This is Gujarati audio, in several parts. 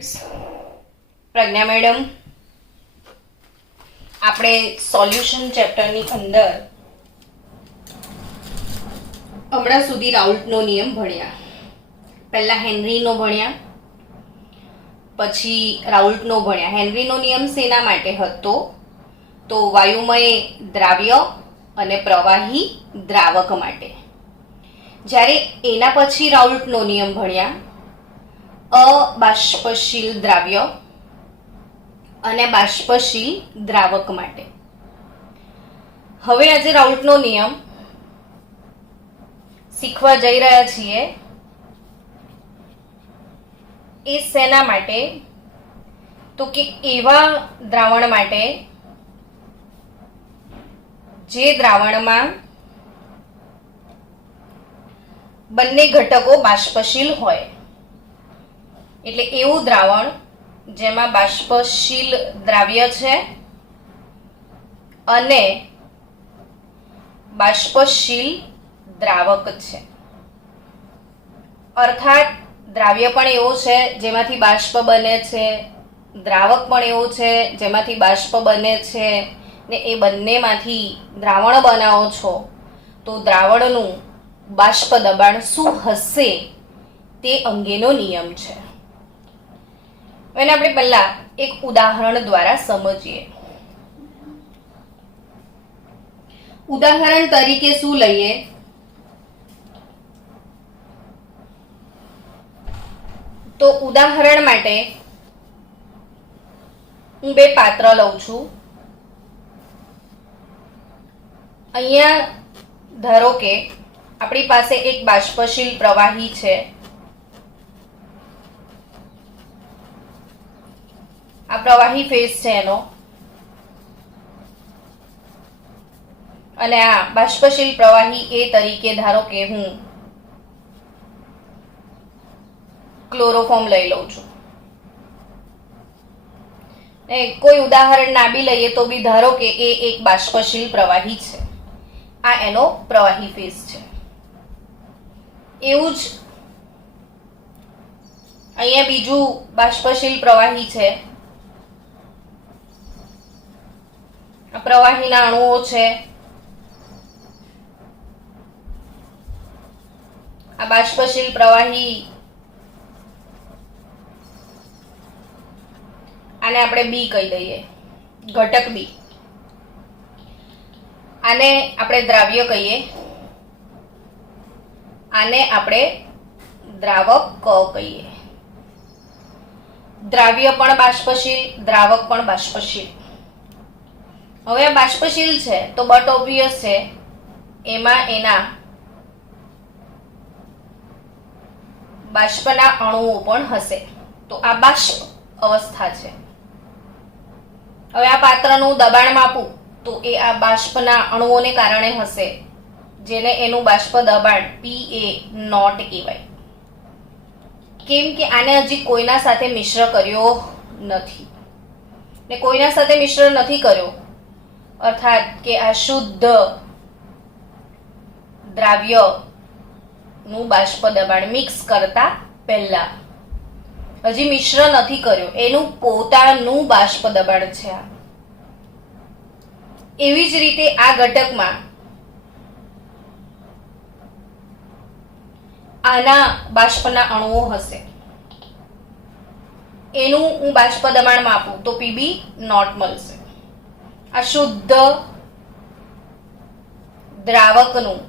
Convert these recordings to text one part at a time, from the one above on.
પ્રજ્ઞા મેડમ, આપણે સોલ્યુશન ચેપ્ટરની અંદર હમણાં સુધી રાઉલ્ટનો નિયમ ભણ્યા. પહેલા હેનરીનો ભણ્યા, પછી રાઉલ્ટનો ભણ્યા. હેનરીનો નિયમ શેના માટે હતો? તો વાયુમય દ્રાવ્ય અને પ્રવાહી દ્રાવક માટે. જ્યારે એના પછી રાઉલ્ટનો નિયમ ભણ્યા અબાષ્પશીલ દ્રાવ્ય અને બાષ્પશીલ દ્રાવક માટે. હવે આજે રાઉલ્ટનો નિયમ શીખવા જઈ રહ્યા છીએ. એ શેના માટે? તો કે એવા દ્રાવણ માટે જે દ્રાવણમાં બંને ઘટકો બાષ્પશીલ હોય. એટલે એવું દ્રાવણ જેમાં બાષ્પશીલ દ્રાવ્ય છે અને બાષ્પશીલ દ્રાવક છે. અર્થાત દ્રાવ્ય પણ એવું છે જેમાંથી બાષ્પ બને છે, દ્રાવક પણ એવું છે જેમાંથી બાષ્પ બને છે, ને એ બંનેમાંથી દ્રાવણ બનાવો છો તો દ્રાવણનું બાષ્પ દબાણ શું હશે તે અંગેનો નિયમ છે. એને આપણે પહેલા એક ઉદાહરણ દ્વારા સમજીએ. ઉદાહરણ તરીકે શું લઈએ? તો ઉદાહરણ માટે હું બે પાત્ર લઉં છું. અહીંયા ધારો કે આપણી પાસે એક બાષ્પશીલ પ્રવાહી છે. આ પ્રવાહી ફેઝ છે એનો, અને આ બાષ્પશીલ પ્રવાહી એ તરીકે ધારો કે હું ક્લોરોફોર્મ લઈ લઉં છું. કોઈ ઉદાહરણ ના બી લઈએ તો બી ધારો કે એ એક બાષ્પશીલ પ્રવાહી છે. આ એનો પ્રવાહી ફેઝ છે. એવું જ અહીંયા બીજું બાષ્પશીલ પ્રવાહી છે. આ પ્રવાહીના અણુઓ છે. આ બાષ્પશીલ પ્રવાહી, આને આપણે બી કહી દઈએ, ઘટક બી. આને આપણે દ્રાવ્ય કહીએ, આને આપણે દ્રાવક ક કહીએ. દ્રાવ્ય પણ બાષ્પશીલ, દ્રાવક પણ બાષ્પશીલ. હવે આ બાષ્પશીલ છે તો બટ ઓબ્વિયસ છે એમાં એના બાષ્પના અણુઓ પણ હશે. તો આ બાષ્પ અવસ્થા છે. હવે આ પાત્રનું દબાણ માપું તો એ આ બાષ્પના અણુઓને કારણે હશે, જેને એનું બાષ્પ દબાણ PA0 કહેવાય. કેમ કે આને હજી કોઈના સાથે મિશ્ર કર્યો નથી, ને કોઈના સાથે મિશ્ર નથી કર્યો અર્થાત કે આ શુદ્ધ દ્રાવ્ય નું બાષ્પ દબાણ મિક્સ કરતા પહેલા હજી મિશ્ર નથી કર્યો, એનું પોતાનું બાષ્પ દબાણ છે આ. એવી જ રીતે આ ઘટકમાં આના બાષ્પના અણુઓ હશે. એનું હું બાષ્પ દબાણ માપું તો PB0 મળશે. આ શુદ્ધ દ્રાવકનું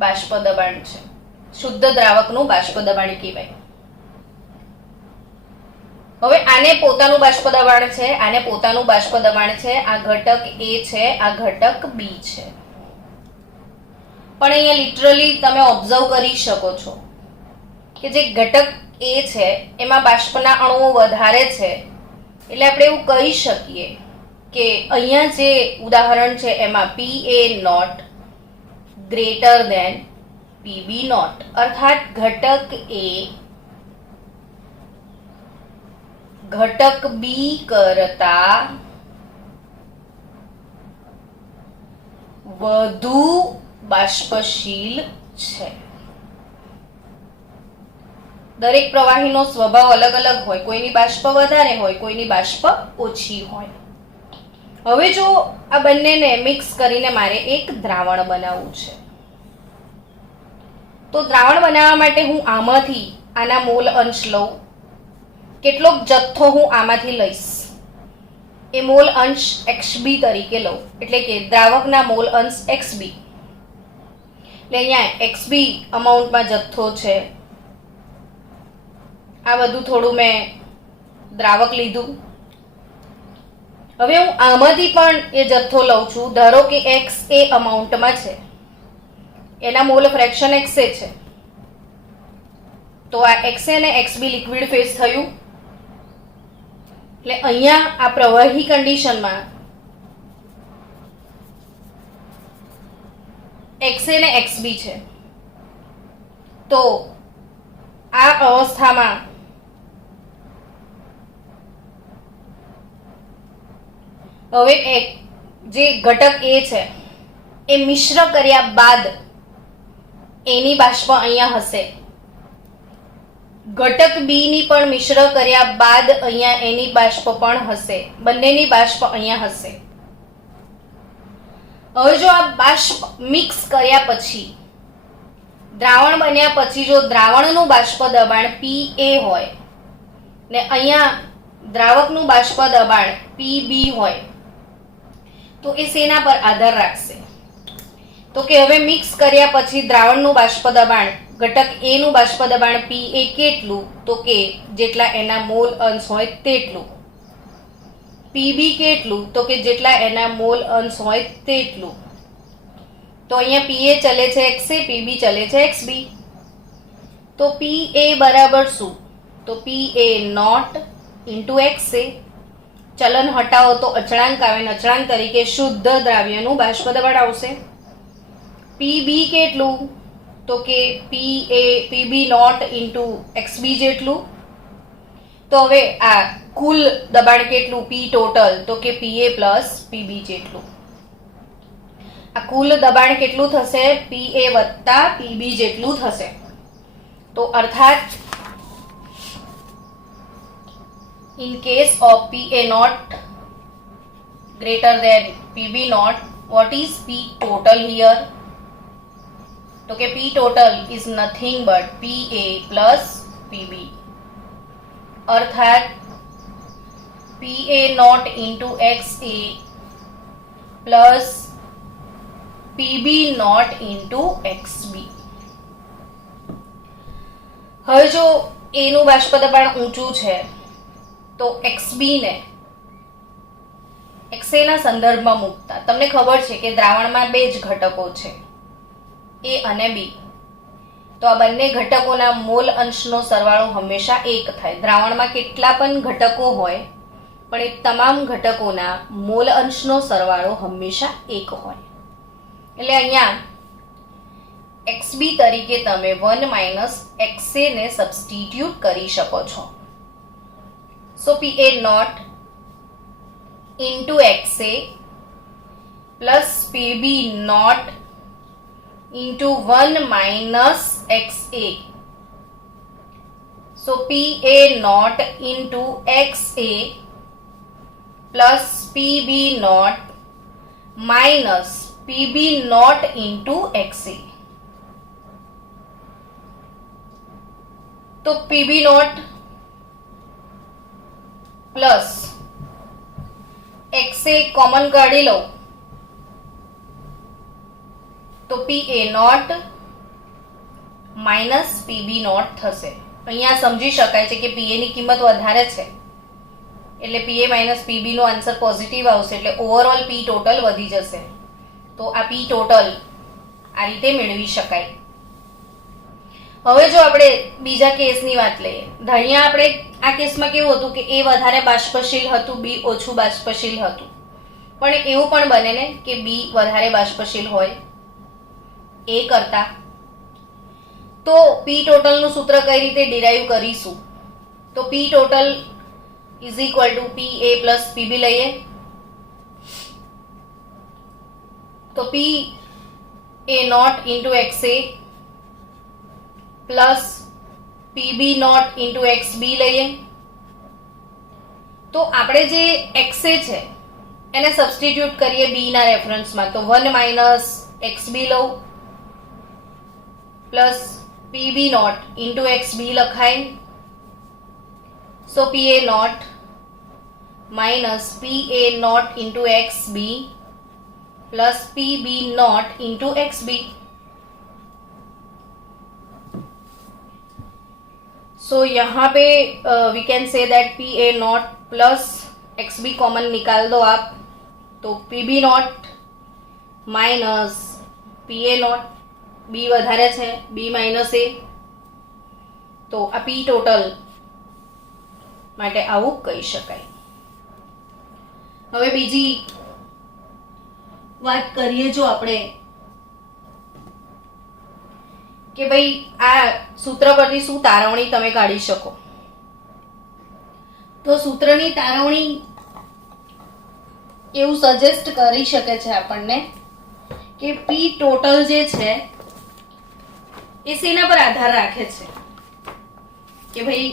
બાષ્પ દબાણ છે. શુદ્ધ દ્રાવકનું બાષ્પ દબાણ કહેવાય. હવે આને પોતાનું બાષ્પ દબાણ છે, આને પોતાનું બાષ્પ દબાણ છે. આ ઘટક A છે, આ ઘટક B છે. પણ અહીંયા લિટરલી તમે ઓબ્ઝર્વ કરી શકો છો કે જે ઘટક A છે એમાં બાષ્પના અણુઓ વધારે છે. એટલે આપણે એવું કહી શકીએ કે અહીંયા જે ઉદાહરણ છે એમાં PA0 ગ્રેટર દેન PB0. અર્થાત ઘટક A ઘટક B કરતા વધુ બાષ્પશીલ છે. દરેક પ્રવાહીનો સ્વભાવ અલગ અલગ હોય, કોઈની બાષ્પ વધારે હોય, કોઈની બાષ્પ ઓછી હોય. હવે જો આ બંનેને મિક્સ કરીને મારે એક દ્રાવણ બનાવવું છે, તો દ્રાવણ બનાવવા માટે હું આમાંથી આના મોલ અંશ લઉં. કેટલોક જથ્થો હું આમાંથી લઈશ, એ મોલ અંશ XB તરીકે લઉં, એટલે કે દ્રાવકના મોલ અંશ XB. એટલે અહીંયા XB અમાઉન્ટમાં જથ્થો છે. આ બધું થોડું મેં દ્રાવક લીધું. હવે હું આમાંથી પણ એ જથ્થો લઉં છું. ધારો કે X એ અમાઉન્ટમાં છે, એના મોલ ફ્રેક્શન XA છે, તો આ XA અને XB લિક્વિડ ફેઝ થયું. એટલે અહીંયા આ પ્રવાહી કન્ડિશનમાં XA અને XB છે, તો આ અવસ્થામાં હવે જે ઘટક A છે એ મિશ્ર કર્યા બાદ એની બાષ્પ અહીંયા હશે. ઘટક B ની પણ મિશ્ર કર્યા બાદ અહીંયા એની બાષ્પ પણ હશે. બંનેની બાષ્પ અહીંયા હશે. હવે જો આ બાષ્પ મિક્સ કર્યા પછી, દ્રાવણ બન્યા પછી જો દ્રાવણનું બાષ્પ દબાણ PA હોય ને અહીંયા દ્રાવકનું બાષ્પ દબાણ PB હોય, તો એ શેના પર આધાર રાખશે? તો કે હવે મિક્સ કર્યા પછી દ્રાવણનું બાષ્પ દબાણ, ઘટક A નું બાષ્પ દબાણ PA કેટલું? તો કે જેટલા એના મોલ અંશ હોય તેટલું. PB કેટલું? તો કે જેટલા એના મોલ અંશ હોય તેટલું. તો અહીંયા PA ચલે છે XA, PB ચલે છે XB. તો PA બરાબર શું? તો PA નોટ ઇન્ટુ XA. ચલન હટાવો તો અચળાંક આવે, અને અચળાંક તરીકે શુદ્ધ દ્રાવ્યનું બાષ્પ દબાણ આવશે. PB કેટલું? તો કે PB નોટ ઇન્ટુ XB જેટલું. તો હવે આ કુલ દબાણ કેટલું? P ટોટલ, તો કે PA પ્લસ PB જેટલું. આ કુલ દબાણ કેટલું થશે? PA વત્તા PB જેટલું થશે. તો અર્થાત in case of PA not greater than PB not, what is P total here? તો કે P total is nothing but PA plus PB. અર્થાત PA not into XA plus PB not into XB. હવે જો A નું બાષ્પ દબાણ ઊંચું છે, તો XB ને XA ના સંદર્ભમાં મૂકતા તમને ખબર છે કે દ્રાવણમાં બે જ ઘટકો છે, A અને B. તો આ બંને ઘટકોના મોલ અંશનો સરવાળો હંમેશા 1 થાય. દ્રાવણમાં કેટલા પણ ઘટકો હોય, પણ એ તમામ ઘટકોના મોલ અંશનો સરવાળો હંમેશા 1 હોય. એટલે અહીંયા XB તરીકે તમે 1 માઇનસ XA ને સબસ્ટિટ્યુટ કરી શકો છો. So PA naught into XA plus PB naught into 1 minus XA. So PA naught into XA plus PB naught minus PB naught into XA. तो PB naught plus XA common काढ़ी लो तो PA naught minus PB naught थશે. અહીંયા સમજી શકાય છે કે PA ની કિંમત વધારે છે એટલે PA માઇનસ PB નો આન્સર પોઝિટિવ આવશે, એટલે ઓવરઓલ P ટોટલ વધી જશે. તો આ P ટોટલ આ રીતે મેળવી શકાય. હવે જો આપણે બીજા કેસની વાત લઈએ, અહીંયા આપણે આ કેસમાં કેવું હતું કે A વધારે બાષ્પશીલ હતું, B ઓછું બાષ્પશીલ હતું. પણ એવું પણ બને ને કે B વધારે બાષ્પશીલ હોય A કરતા. તો P ટોટલનું સૂત્ર કઈ રીતે ડિરાઈવ કરીશું? તો P total is equal to PA plus PB લઈએ. તો PA naught into XA plus PB naught into X B લઈએ તો આપણે જે એક્સએ છે એને સબસ્ટિટ્યુટ કરીએ બી ના રેફરન્સમાં, તો 1 માઇનસ એક્સ બી લઉં plus PB naught into X B લખાય, so PA naught minus PA naught into X B plus PB naught into X B. So यहाँ पे we can say that P A naught plus X B common निकाल दो आप, तो P B naught minus P A naught, B વધારે છે બી માઇનસ એ, તો આ પી ટોટલ માટે આવું કહી શકાય. હવે બીજી વાત કરીએ જો આપણે કે ભાઈ આ સૂત્ર પરથી શું તારવણી તમે કાઢી શકો, તો સૂત્રની તારવણી એવું સજેસ્ટ કરી શકે છે આપણને કે પી ટોટલ જે છે એ શેના પર આધાર રાખે છે કે ભાઈ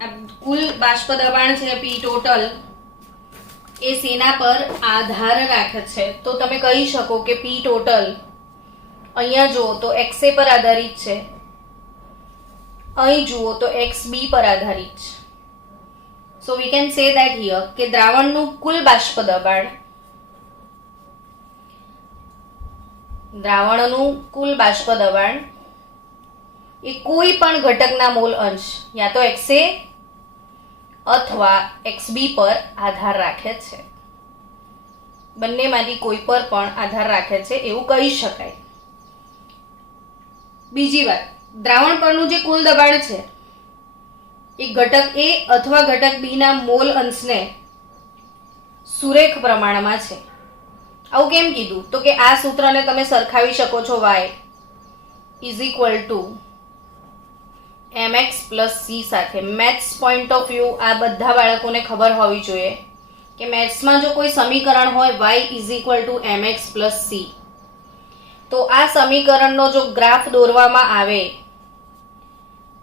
આ કુલ બાષ્પ દબાણ છે પી ટોટલ એ શેના પર આધાર રાખે છે, તો તમે કહી શકો કે પી ટોટલ અહીંયા જુઓ તો એક્સએ પર આધારિત છે, અહીં જુઓ તો એક્સ બી પર આધારિત છે. So we can say that here કે દ્રાવણનું કુલ બાષ્પ દબાણ, દ્રાવણનું કુલ બાષ્પ દબાણ એ કોઈ પણ ઘટકના મોલ અંશ યા તો એક્સએ અથવા એક્સબી પર આધાર રાખે છે, બંનેમાંથી કોઈ પર પણ આધાર રાખે છે એવું કહી શકાય. બીજી વાત, દ્રાવણ પરનું જે કુલ દબાણ છે એ ઘટક એ અથવા ઘટક બી ના મોલ અંશને સુરેખ પ્રમાણમાં છે. આવું કેમ કીધું, તો કે આ સૂત્રને તમે સરખાવી શકો છો y is equal to mx plus C સાથે. મેથ્સ પોઈન્ટ ઓફ વ્યૂ આ બધા બાળકોને ખબર હોવી જોઈએ કે મેથ્સમાં જો કોઈ સમીકરણ હોય y is equal to mx plus C, તો આ સમીકરણનો જો ગ્રાફ દોરવામાં આવે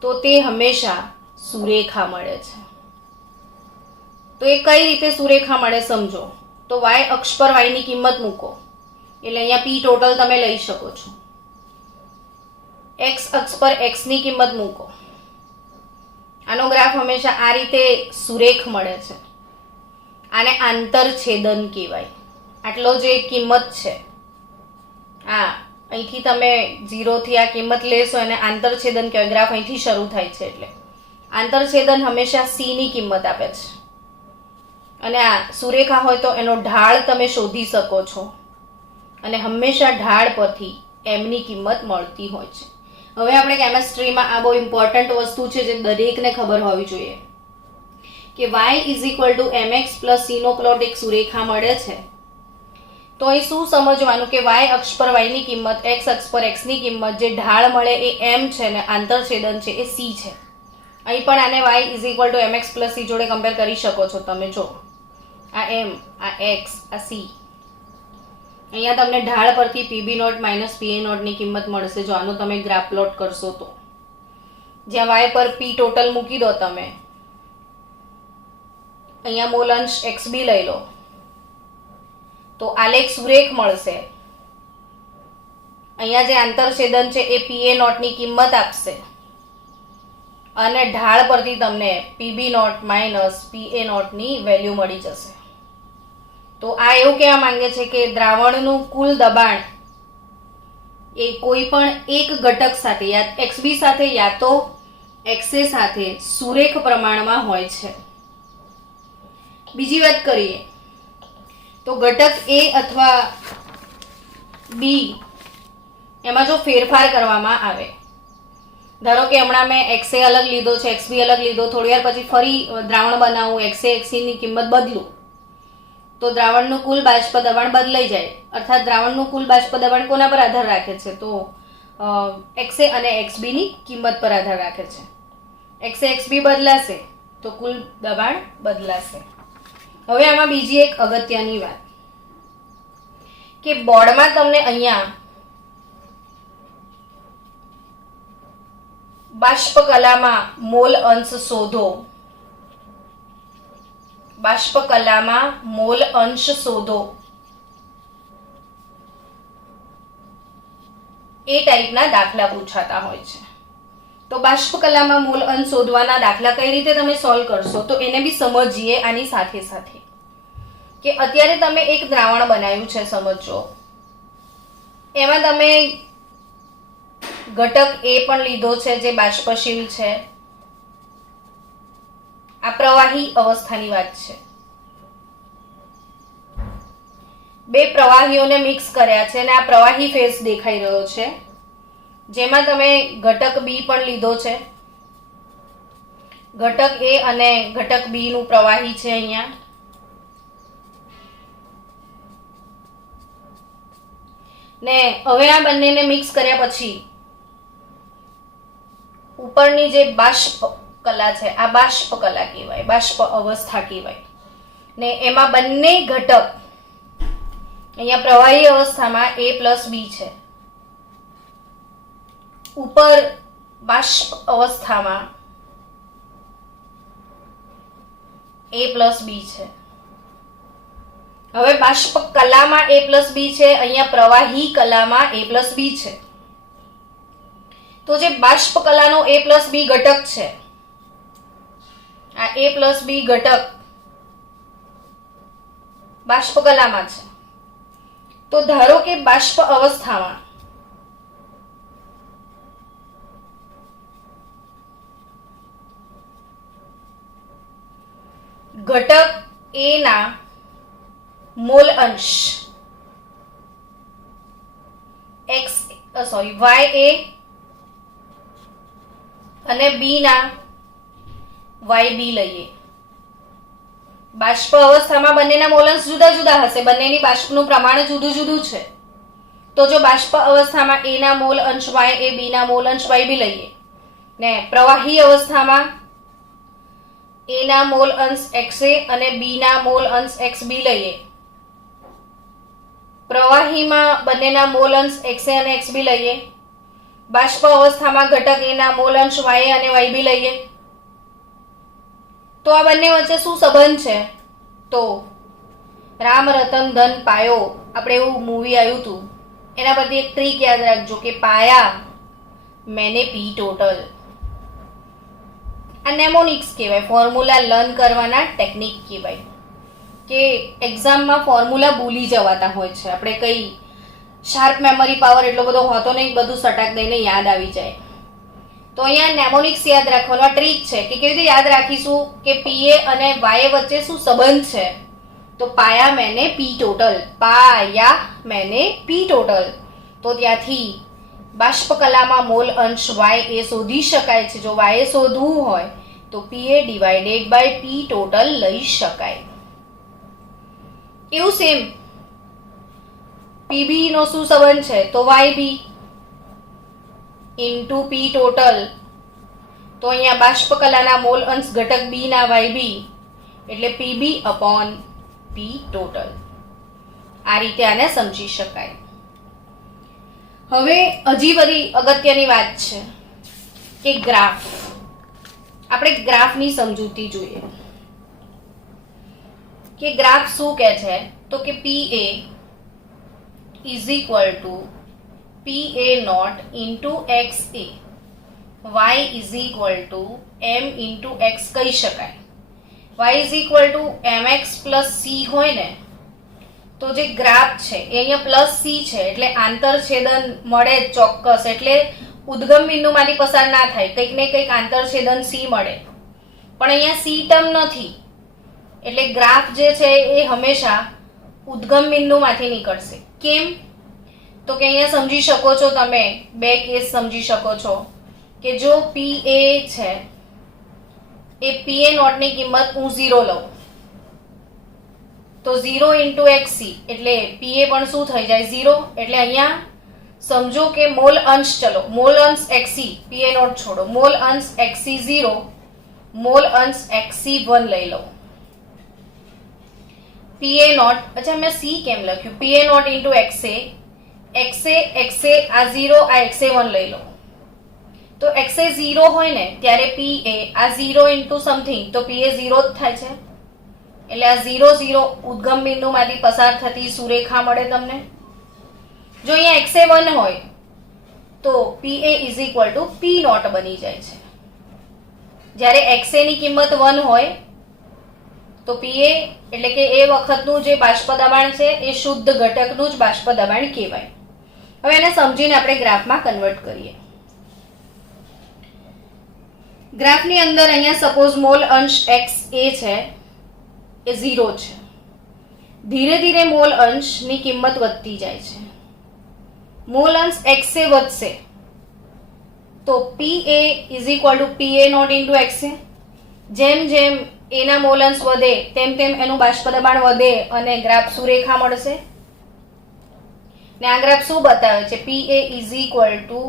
તો તે હંમેશા સુરેખા મળે છે. તો એ કઈ રીતે સુરેખા મળે સમજો, તો y અક્ષ પર y ની કિંમત મૂકો એટલે અહીંયા પી ટોટલ તમે લઈ શકો છો, x અક્ષ પર x ની કિંમત મૂકો, આનો ગ્રાફ હંમેશા આ રીતે સુરેખ મળે છે. આને આંતરછેદન કહેવાય. આટલો જે કિંમત છે આ અહીંથી તમે 0 થી આ કિંમત લેશો એને આંતરછેદન કહેવાય. ગ્રાફ અહીંથી શરૂ થાય છે એટલે આંતરછેદન હંમેશા સી ની કિંમત આપે છે, અને આ સુરેખા હોય તો એનો ઢાળ તમે શોધી શકો છો, અને હંમેશા ઢાળ પરથી એમ ની કિંમત મળતી હોય છે. હવે આપણે કેમેસ્ટ્રીમાં આ બહુ ઇમ્પોર્ટન્ટ વસ્તુ છે જે દરેકને ખબર હોવી જોઈએ કે y is equal to mx plus C નો પ્લોટ એક સુરેખા મળે છે, તો અહીં શું સમજવાનું કે y અક્ષ પર y ની કિંમત, x અક્ષ પર x ની કિંમત, જે ઢાળ મળે એ m છે ને આંતરછેદન છે એ c છે. અહીં પણ આને y is equal to mx plus C જોડે કમ્પેર કરી શકો છો તમે. જો આ m, આ x, આ c, અહીંયા તમને ઢાળ પરથી PB naught minus PA naught ની કિંમત મળશે. જો આનો તમે ગ્રાફ પ્લોટ કરશો તો જ્યાં y પર પી ટોટલ મૂકી દો તમે, અહીંયા મોલ અંશ એક્સ બી લઈ લો તો આલેખ સુરેખ મળશે. અહીંયા જે આંતરછેદન છે એ પીએ નોટ ની કિંમત આપશે અને ઢાળ પરથી તમને PB naught minus PA naught ની વેલ્યુ મળી જશે. તો આ એવું કહેવા માંગે છે કે દ્રાવણનું કુલ દબાણ એ કોઈ પણ એક ઘટક સાથે યા એક્સબી સાથે યા તો એક્સએ સાથે સુરેખ પ્રમાણમાં હોય છે. બીજી વાત કરીએ તો ઘટક એ અથવા બી એમાં જો ફેરફાર કરવામાં આવે, ધારો કે હમણાં મેં એક્સએ અલગ લીધો છે, એક્સબી અલગ લીધો, થોડી વાર પછી ફરી દ્રાવણ બનાવું, એક્સએ એક્સી ની કિંમત બદલું, તો દ્રાવણનું કુલ બાષ્પ દબાણ બદલાઈ જાય. અર્થાત દ્રાવણનું કુલ બાષ્પ દબાણ કોના પર આધાર રાખે છે, તો એક્સએ અને એક્સબી ની કિંમત પર આધાર રાખે છે. એક્સએ એક્સબી બદલાશે તો કુલ દબાણ બદલાશે. હવે આમાં બીજી એક અગત્યની વાત કે બોર્ડમાં તમને અહીંયા બાષ્પકલામાં મોલ અંશ શોધો. બાષ્પકલામાં મોલ અંશ શોધો. એ ટાઈપના દાખલા પૂછાતા હોય છે. તો બાષ્પકલામાં મોલ અંશ શોધવાના દાખલા કઈ રીતે તમે સોલ્વ કરશો તો એને બી સમજીએ આની સાથે સાથે. કે અત્યારે તમે એક દ્રાવણ બનાવ્યું છે, સમજો. એમાં તમે ઘટક એ પણ લીધો છે જે બાષ્પશીલ છે. આ પ્રવાહી અવસ્થાની વાત છે. બે પ્રવાહીઓને મિક્સ કર્યા છે અને આ પ્રવાહી ફેઝ દેખાઈ રહ્યો છે, જેમાં તમે ઘટક બી પણ લીધો છે. ઘટક એ અને ઘટક બી નું પ્રવાહી છે અહીંયા. ને હવે આ બંનેને મિક્સ કર્યા પછી ઉપરની જે બાષ્પ કલા છે આ બાષ્પ કલા કહેવાય, બાષ્પ અવસ્થા કહેવાય. ને એમાં બંને ઘટક અહીંયા પ્રવાહી અવસ્થામાં A પ્લસ બી છે, ઉપર બાષ્પ અવસ્થામાં A પ્લસ બી છે. હવે બાષ્પ કલામાં A પ્લસ બી છે, અહીંયા પ્રવાહી કલામાં A પ્લસ બી છે. તો જે બાષ્પ કલાનો A પ્લસ બી ઘટક છે, આ A પ્લસ બી ઘટક બાષ્પ કલામાં છે. તો ધારો કે બાષ્પ અવસ્થામાં ઘટક A ના મોલ અંશ YA અને B ના YB લઈએ. બાષ્પ અવસ્થામાં બંનેના મોલ અંશ જુદા જુદા હશે, બંનેની બાષ્પનું પ્રમાણ જુદું જુદું છે. તો જો બાષ્પ અવસ્થામાં A ના મોલ અંશ YA, B ના મોલ અંશ YB લઈએ ને પ્રવાહી અવસ્થામાં A ના મોલ અંશ XA અને B ના મોલ અંશ XB લઈએ. પ્રવાહીમાં બંનેના મોલ અંશ XA અને XB લઈએ. બાષ્પ અવસ્થામાં ઘટક A ના મોલ અંશ YA અને YB લઈએ. તો આ બંને વચ્ચે શું સંબંધ છે? તો રામ રતન ધન પાયો, આપણે એવું મૂવી આવ્યું હતું, એના પરથી એક ટ્રીક યાદ રાખજો કે પાયા મેને પી ટોટલ. આ નેમોનિક્સ કહેવાય, ફોર્મ્યુલા લર્ન કરવાના ટેકનિક કહેવાય. કે એક્ઝામમાં ફોર્મ્યુલા ભૂલી જવાતા હોય છે. આપણે કઈ શાર્પ મેમરી પાવર એટલો બધો હોતો નહીં, બધું સટાક દઈને યાદ આવી જાય. તો અહીંયા નેમોનિક્સ યાદ રાખવાનો ટ્રીક છે કે કેવી રીતે યાદ રાખીશું કે PA અને YA વચ્ચે શું સંબંધ છે. તો પાયા મેને પી ટોટલ, પાયા મેને પી ટોટલ. તો ત્યાંથી બાષ્પ કલામાં મોલ અંશ YA શોધી શકાય છે. જો YA શોધવું હોય તો PA divided by P total લઈ શકાય. એવું સેમ PB નો શું સંબંધ છે? તો YB ઇન્ટુ પી ટોટલ. તો અહીંયા બાષ્પ કલાના મોલ અંશ ઘટક B ના YB એટલે PB અપોન પી ટોટલ. આ રીતે આને સમજી શકાય. હવે હજી બધી અગત્યની વાત છે કે ગ્રાફ. આપણે ગ્રાફની સમજૂતી જોઈએ કે ગ્રાફ શું કહે છે. તો કે PA is equal to PA naught into XA, Y is equal to M into X કહી શકાય. Y is equal to MX plus C હોય ને તો જે ગ્રાફ છે એ અહીંયા પ્લસ C છે એટલે આંતરછેદન મળે ચોક્કસ. એટલે ઉદ્ગમ બિંદુમાંથી પસાર ના થાય, કંઈક ને કંઈક આંતરછેદન C મળે. પણ અહીંયા C ટર્મ નથી એટલે ગ્રાફ જે છે એ હંમેશા ઉદ્ગમ બિંદુમાંથી નીકળશે. કેમ? તો કે અહીંયા સમજી શકો છો તમે, બે કેસ સમજી શકો છો કે જો PA છે એ PA નોટની કિંમત હું 0 લઉં તો 0 ઇન્ટુ XC એટલે PA પણ શું થઈ જાય? 0. એટલે અહીંયા સમજો કે મોલ અંશ, ચલો મોલ અંશ XC, PA નોટ છોડો, મોલ અંશ XC 0, મોલ અંશ XC 1 લઈ લઉં. PA નોટ, અચ્છા મેં C કેમ લખ્યું? PA naught into XA, XA આ 0, આ XA 1 લઈ લો. તો એક્સ એ 0 હોય ને ત્યારે પી એ આ 0 ઇન્ટુ સમથિંગ, તો પી એ 0 જ થાય છે. એટલે આ 0 0 ઉદ્ગમ બિંદુમાંથી પસાર થતી સુરેખા મળે તમને. જો અહીંયા એક્સ એ 1 હોય તો P A is equal to P naught બની જાય છે. જ્યારે એક્સ એ ની કિંમત 1 હોય તો પી એ એટલે કે એ વખતનું જે બાષ્પ દબાણ છે એ શુદ્ધ ઘટકનું જ બાષ્પ દબાણ કહેવાય. હવે એને સમજીને આપણે ગ્રાફમાં કન્વર્ટ કરીએ. ગ્રાફની અંદર અહીંયા સપોઝ મોલ અંશ એક્સ એ છે એ 0 છે. ધીરે ધીરે મોલ અંશની કિંમત વધતી જાય છે. મોલ અંશ એક્સ એ વધશે તો P A is equal to P A naught into X A. જેમ જેમ એના મોલ અંશ વધે તેમ તેમ એનું બાષ્પ દબાણ વધે અને ગ્રાફ સુરેખા મળશે. ને આ ગ્રાફ શું બતાવે છે? P A is equal to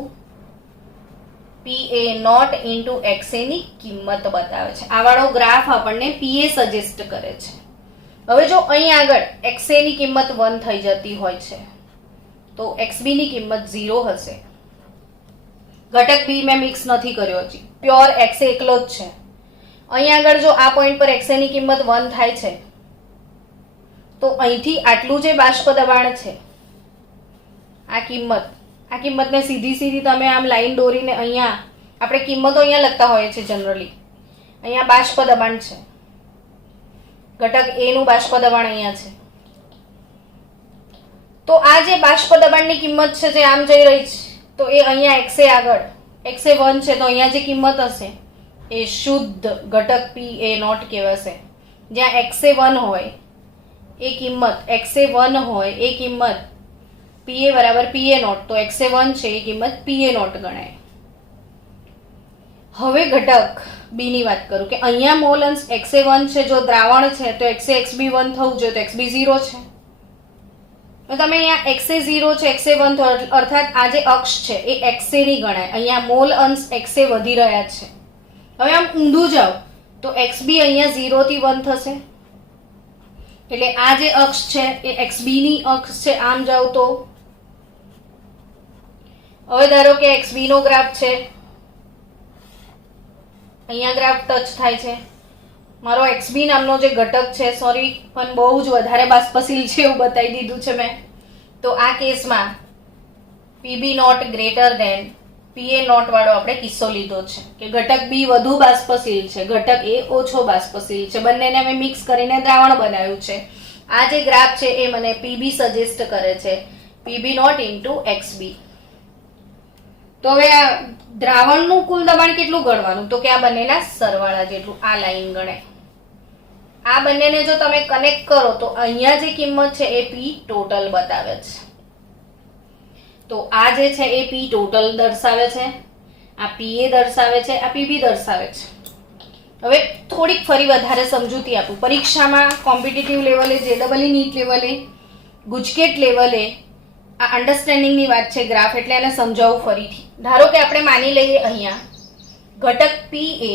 P A naught into X A ની કિંમત બતાવે છે. આ વાળો ગ્રાફ આપણને પી એ સજેસ્ટ કરે છે. હવે જો અહીં આગળ એક્સ એ ની કિંમત 1 થઈ જતી હોય છે તો એક્સ બી ની કિંમત 0 હશે. ઘટક બી મેં મિક્સ નથી કર્યો હજી, પ્યોર એક્સ એકલો જ છે. અહીં આગળ જો આ પોઈન્ટ પર એક્સ ની કિંમત 1 થાય છે તો અહીંથી આટલું જે બાષ્પ દબાણ છે આ કિંમતને સીધી સીધી તમે આમ લાઈન દોરીને અહીંયા આપણે કિંમતો અહીંયા લખતા હોઈએ છીએ જનરલી. અહીંયા બાષ્પ દબાણ છે, ઘટક એ નું બાષ્પ દબાણ અહીંયા છે. તો આ જે બાષ્પ દબાણની કિંમત છે જે આમ જઈ રહી છે તો એ અહીંયા એક્સ એ આગળ એક્સ એ 1 છે તો અહીંયા જે કિંમત હશે એ શુદ્ધ ઘટક પી એ નોટ કહેવાશે. જ્યાં એક્સ એ 1 હોય એ કિંમત એક્સ એ 1 હોય એ કિંમત પી એ બરાબર પી એ નોટ, તો એક્સ એ 1 છે એ કિંમત પી એ નોટ ગણાય. હવે ઘટક બી ની વાત કરું કે અહીંયા મોલ અંશ એક્સ એ 1 છે, જો દ્રાવણ છે તો એક્સ એ એક્સ બી 1 થવું જોઈએ, તો એક્સ બી 0 છે. તો તમે અહીંયા એક્સ એ 0 છે એક્સ એ 1 થયો અર્થાત આ જે અક્ષ છે એ એક્સ એ ની ગણાય. અહીંયા મોલ અંશ એક્સ એ વધી રહ્યા છે. હવે આમ ઊંધું જાઓ તો એક્સ બી અહીંયા 0 થી 1 થશે. એટલે આ જે અક્ષ છે એ એક્સ બી ની અક્ષ છે. આમ જાઓ તો હવે ધારો કે એક્સ બી નો ગ્રાફ છે, અહીંયા ગ્રાફ ટચ થાય છે. મારો એક્સ બી નામનો જે ઘટક છે, સોરી પણ બહુ જ વધારે બાષ્પશીલ છે એવું બતાવી દીધું છે મેં. તો આ કેસમાં PB naught greater than PA naught વાળો આપણે કિસ્સો લીધો છે કે ઘટક બી વધુ બાષ્પશીલ છે, ઘટક એ ઓછો બાષ્પશીલ છે. બંનેને અમે મિક્સ કરીને દ્રાવણ બનાવ્યું છે. આ જે ગ્રાફ છે એ મને પીબી સજેસ્ટ કરે છે, પીબી નોટ ઇન્ટુ એક્સ બી. તો હવે આ દ્રાવણનું કુલ દબાણ કેટલું ગણવાનું? તો કે આ બંનેના સરવાળા જેટલું આ લાઈન ગણે. આ બંનેને જો તમે કનેક્ટ કરો તો અહીંયા જે કિંમત છે એ પી ટોટલ બતાવે છે. તો આ જે છે એ પી ટોટલ દર્શાવે છે, આ પી એ દર્શાવે છે, આ પીબી દર્શાવે છે. હવે થોડીક ફરી વધારે સમજૂતી આપું. પરીક્ષામાં કોમ્પિટિટિવ લેવલે, જેડબલઈ નીટ લેવલે, ગુજકેટ લેવલે આ અન્ડરસ્ટેન્ડિંગની વાત છે ગ્રાફ, એટલે એને સમજાવું ફરીથી. ધારો કે આપણે માની લઈએ અહીંયા ઘટક પી એ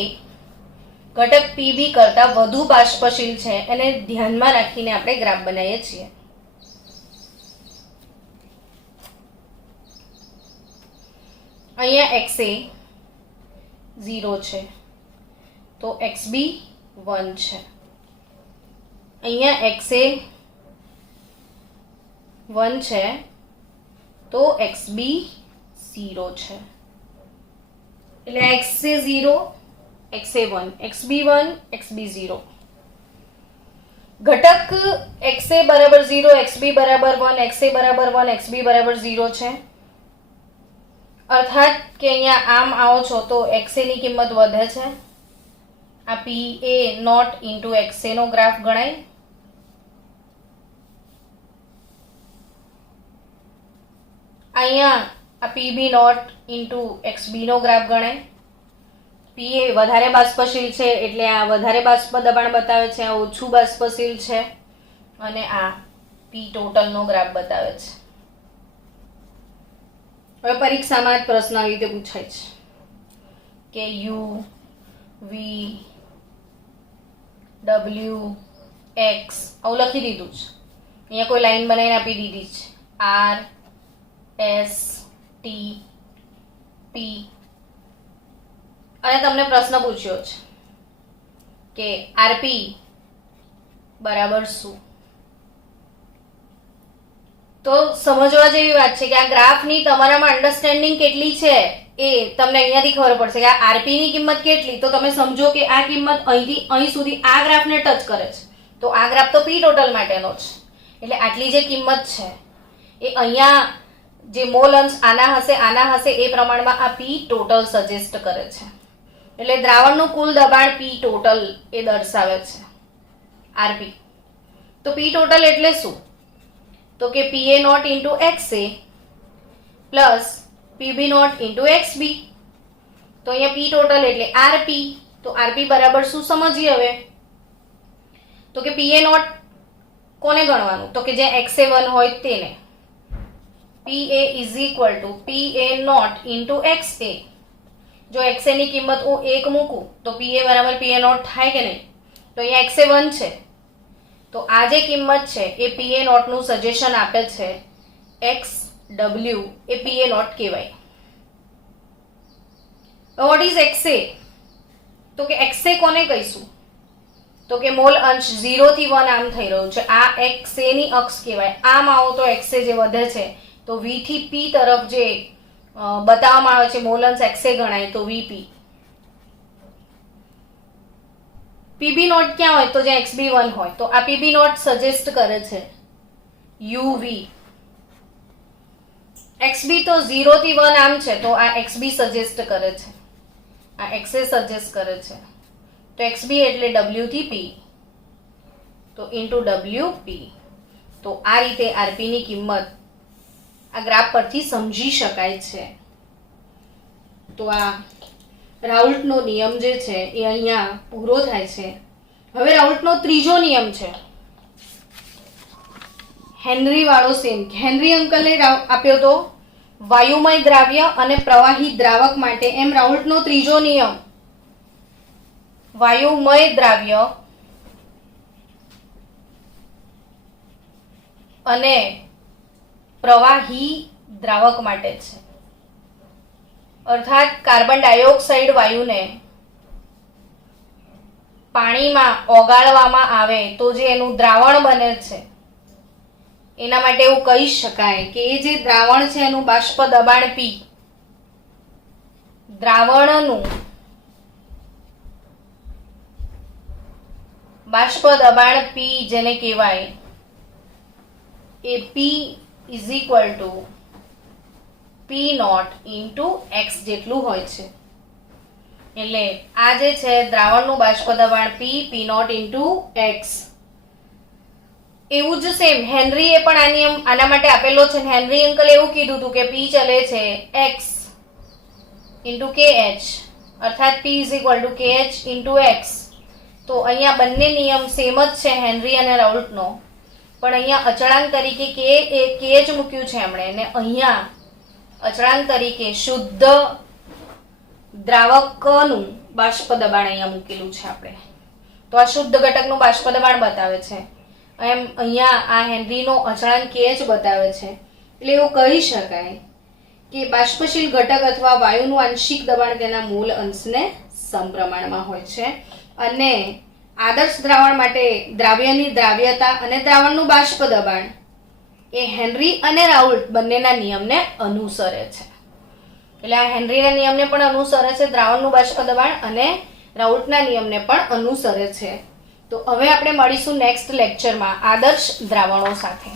ઘટક પીબી કરતા વધુ બાષ્પશીલ છે, એને ધ્યાનમાં રાખીને આપણે ગ્રાફ બનાવીએ છીએ. અહીંયા એક્સ એ 0 છે તો એક્સ બી 1 છે. અહીંયા એક્સ એ 1 છે તો એક્સ બી 0 છે. એટલે એક્સ એ 0 એક્સ એ 1, એક્સ બી 1, એક્સ બી 0. ઘટક એક્સ એ બરાબર 0, એક્સ બી બરાબર 1, એક્સ એ બરાબર 1, એક્સ બી બરાબર 0 છે. અર્થાત કે અહીંયા આમ આવો છો તો એક્સ એ ની કિંમત વધે છે. આ P A naught into X A નો ગ્રાફ ગણાય. અહીંયા આ PB naught into X B નો ગ્રાફ ગણાય. પી એ વધારે બાષ્પશીલ છે એટલે આ વધારે બાષ્પ દબાણ બતાવે છે, આ ઓછું બાષ્પશીલ છે, અને આ પી ટોટલ નો ગ્રાફ બતાવે છે. હવે પરીક્ષામાં જ પ્રશ્ન આવી રીતે પૂછાય છે કે યુ વી ડબલ્યુ એક્સ આવું લખી દીધું છે. અહીંયા કોઈ લાઈન બનાવીને આપી દીધી છે. આર એસ ટી પી અને તમને પ્રશ્ન પૂછ્યો છે કે આરપી બરાબર શું, તો સમજવા જેવી વાત છે કે આ ગ્રાફની તમારામાં અન્ડરસ્ટેન્ડિંગ કેટલી છે એ તમને અહીંયાથી ખબર પડશે કે આ આરપી ની કિંમત કેટલી, તો તમે સમજો કે આ કિંમત અહીંથી અહીં સુધી આ ગ્રાફને ટચ કરે છે, તો આ ગ્રાફ તો પી ટોટલ માટેનો છે, એટલે આટલી જે કિંમત છે એ અહીંયા જે મોલ અંશ આના હશે એ પ્રમાણમાં આ પી ટોટલ સજેસ્ટ કરે છે, એટલે દ્રાવણનું કુલ દબાણ પી ટોટલ એ દર્શાવે છે આરપી. તો પી ટોટલ એટલે શું, તો કે PA naught into XA plus PB naught into XB. તો અહીંયા પી ટોટલ એટલે આરપી. તો આરપી બરાબર શું સમજીએ હવે, તો કે પીએ નોટ કોને ગણવાનું, તો કે જે એક્સએ 1 હોય તેને. PA is equal to PA naught into XA. જો એક્સએ ની કિંમત હું 1 મૂકું તો પીએ બરાબર પીએ નોટ થાય કે નહીં, તો અહીંયા એક્સએ 1 છે, તો આ જે કિંમત છે એ પીએ નોટ નું સજેશન આપે છે X W A PA naught કહેવાય. વોટ ઇઝ એક્સએ, તો કે એક્સએ કોને કહીશું, તો કે મોલ અંશ 0 થી 1 આમ થઈ રહ્યું છે, આ એક્સએ ની અક્ષ કહેવાય. આમ આવો તો એક્સએ જે વધે છે તો વી થી પી તરફ જે બતાવવામાં આવે છે મોલ અંશ એક્સએ ગણાય તો વીપી. પીબી નોટ ક્યાં હોય, તો જ્યાં એક્સબી 1 હોય, તો આ પીબી નોટ સજેસ્ટ કરે છે યુવી. એક્સબી તો 0 થી 1 આમ છે, તો આ એક્સબી સજેસ્ટ કરે છે, આ એક્સએ સજેસ્ટ કરે છે, તો એક્સબી એટલે ડબલ્યુ થી પી, તો ઇન્ટુ ડબલ્યુ પી. તો આ રીતે આરપી ની કિંમત આ ગ્રાફ પરથી સમજી શકાય છે. તો આ રાઉલ્ટનો નિયમ જે છે એ અહીંયા પૂરો થાય છે. હવે રાઉલ્ટનો ત્રીજો નિયમ છે હેનરી વાળો સેમ. હેનરી અંકલે આપ્યો તો વાયુમય દ્રાવ્ય અને પ્રવાહી દ્રાવક માટે, એમ રાઉલ્ટનો ત્રીજો નિયમ વાયુમય દ્રાવ્ય અને પ્રવાહી દ્રાવક માટે છે. અર્થાત કાર્બન ડાયોક્સાઇડ વાયુને પાણીમાં ઓગાળવામાં આવે તો જે એનું દ્રાવણ બને છે એના માટે એવું કહી શકાય કે એ જે દ્રાવણ છે એનું બાષ્પ દબાણ પી, દ્રાવણનું બાષ્પ દબાણ પી જેને કહેવાય એ P is equal to P naught into X જેટલું હોય છે. એટલે આ જે છે દ્રાવણનું બાષ્પ દબાણ પી નોટ ઇન્ટુ એક્સ. એવું જ સેમ હેનરીએ પણ આ નિયમ આના માટે આપેલો છે. હેનરી અંકલ એવું કીધું હતું કે પી ચલે છે એક્સ ઇન્ટુ કે એચ, અર્થાત પી ઇઝ ઇક્વલ ટુ કે એચ ઇન્ટુ એક્સ. તો અહીંયા બંને નિયમ સેમ જ છે હેનરી અને રાઉલ્ટનો, પણ અહીંયા અચળાંક તરીકે કે એચ મૂક્યું છે એમણે, અને અહીંયા અચળાંક તરીકે શુદ્ધ દ્રાવકનું બાષ્પ દબાણ અહીંયા મૂકેલું છે આપણે. તો આ શુદ્ધ ઘટકનું બાષ્પ દબાણ બતાવે છે, એમ અહીંયા આ હેનરીનો અચળાંક કેએચ બતાવે છે. એટલે એવું કહી શકાય કે બાષ્પશીલ ઘટક અથવા વાયુનું આંશિક દબાણ તેના મૂળ અંશને સમપ્રમાણમાં હોય છે, અને આદર્શ દ્રાવણ માટે દ્રાવ્યની દ્રાવ્યતા અને દ્રાવણનું બાષ્પ દબાણ એ હેનરી અને રાઉલ્ટ બંનેના નિયમને અનુસરે છે. એટલે આ હેનરીના નિયમને પણ અનુસરે છે દ્રાવણનું બાષ્પ દબાણ, અને રાઉલ્ટના નિયમને પણ અનુસરે છે. તો હવે આપણે મળીશું નેક્સ્ટ લેક્ચરમાં આદર્શ દ્રાવણો સાથે.